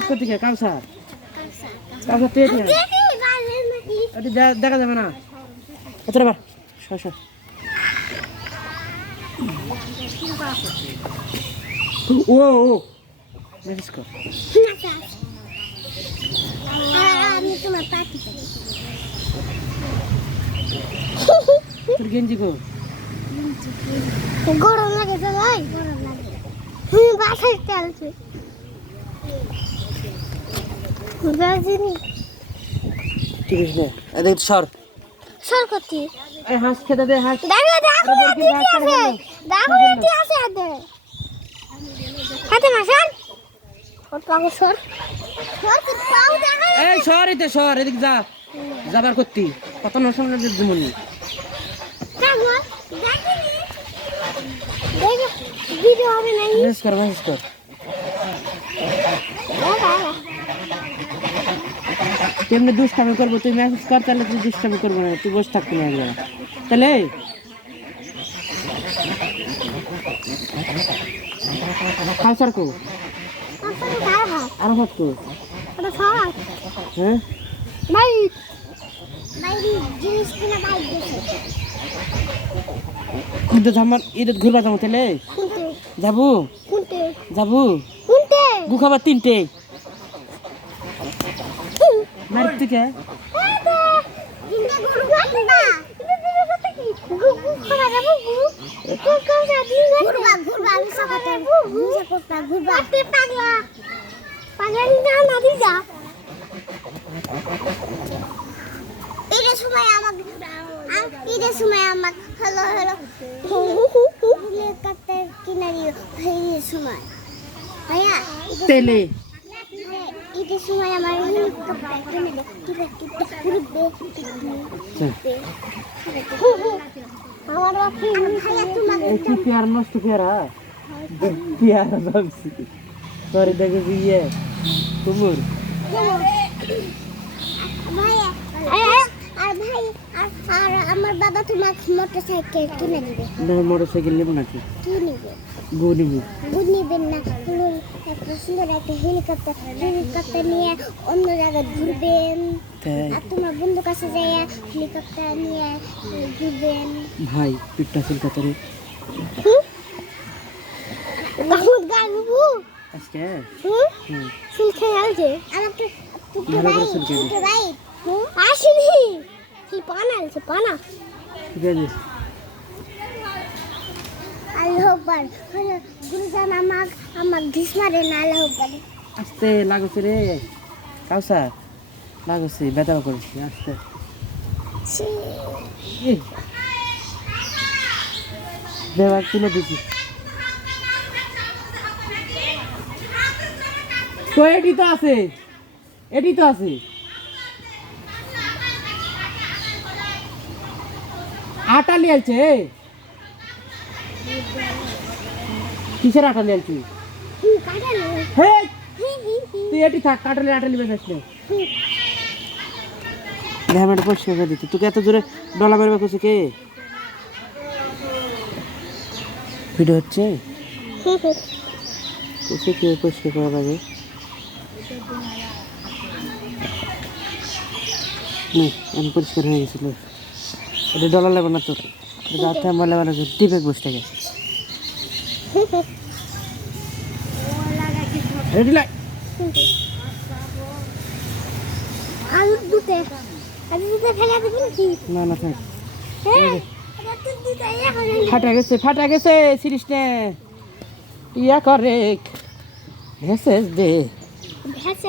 আওয়াজ করতে কে কাউসার কাউসার তুই দেখা যাবে না এত বার সর ও ও মেসেজ কর আমি তোমার পাখি তোর গেঞ্জি গো গরম লাগে তো ভাই গরম লাগে বাসায় চলছে গাজিনি ঠিক আছে এদিক সর সর করতে এই হাঁস খেতে দে হাঁস দেখো কি আছে দেখো কি আছে হাতে মাসান ওর পাগল সর পাও দেখো এই সর এদিক যা যাবার করতি কত নষ্ট না দিমনি দেখো দেখিনি দেখো ভিডিও হবে না মেসেজ কর তেমনি দুষ্টামি করবো তুই মেসেজ কর তাহলে তুই দুষ্টামি করবো না তুই বসে থাকবি না একবার তাহলে কাউসার কো আর হাত কো হ্যাঁ ভাই ভাই জিনিস কিনা ভাই গেছে কিন্তু আমার ঈদের ঘুরবা যাবো তাহলে কোনতে যাবো কোনতে যাবো কোনতে গু খাবার 3টে মারিত থেকে তিনটা গরু কাটবা গরু খাওয়া যাবো গরু কোন যাবি ঘুরবা আমি সকাতে বুঝে করতে ঘুরবা তে পাগলা পাগলা না দি যা ঈদের সময় আমাকে হ্যালো কাটতে কিনা দিও ঈদের সময় ভাইয়া তেলে ঈদের সময় আমার হেলিকপ্টার কিনে দে ঘুরবে আমার ভাইয়া তোমাকে এই কি পেয়ার নষ্ট পেয়ারা পেয়ারা ভাবছি সরি দেখে বিয়ে কুমুর ভাইয়া আর ভাই আর আমার বাবা তোমাকে মোটরসাইকেল কিনে দিবে না মোটরসাইকেল নেব নাকি কি নিবে গু নিবি নিবেন না একটা সুন্দর একটা হেলিকপ্টার নিয়ে অন্য জায়গায় ঘুরবেন তাই আর তোমার বন্ধু কাছে যাইয়া হেলিকপ্টার নিয়ে ঘুরবেন ভাই পিঠটা চুল কাতারে তখন গাইবু আজকে চুল খেয়ে আছে আমার তো ভালো করে চুল কেটে ভাই আসেনি কি পানা আছে পানা ঠিক আছে আল্লাহ আকবার হলো গুরুজন আমাক ঢিস মারে না আল্লাহ আকবার আস্তে লাগছে রে কাউসা লাগছে ব্যথা করেছি আস্তে দেওয়ার তুলে দিচ্ছি তো এটি তো আছে আটা লিয়ালছে কিসের আটা লিয়ালছি কাটানো হে তুই এটি থাক কাটালি আটালি বেশ নে ধ্যামেটা পরিষ্কার করে দিচ্ছি তোকে এত জোরে ডলা মারবে করছে কে ভিডিও হচ্ছে কোথায় কি পরিষ্কার করা লাগে আমি পরিষ্কার হয়ে গেছিল এটা ডলার লাগবে না তোর রাতে আমার লাগবে না টিপে বসে থাকে রেডি লাগ আলু দুতে ফেলে দেবেন কি না না থাক হ্যাঁ ফাটা গেছে সিরিজ নে ইয়া করে মেসেজ দে ভ্যাস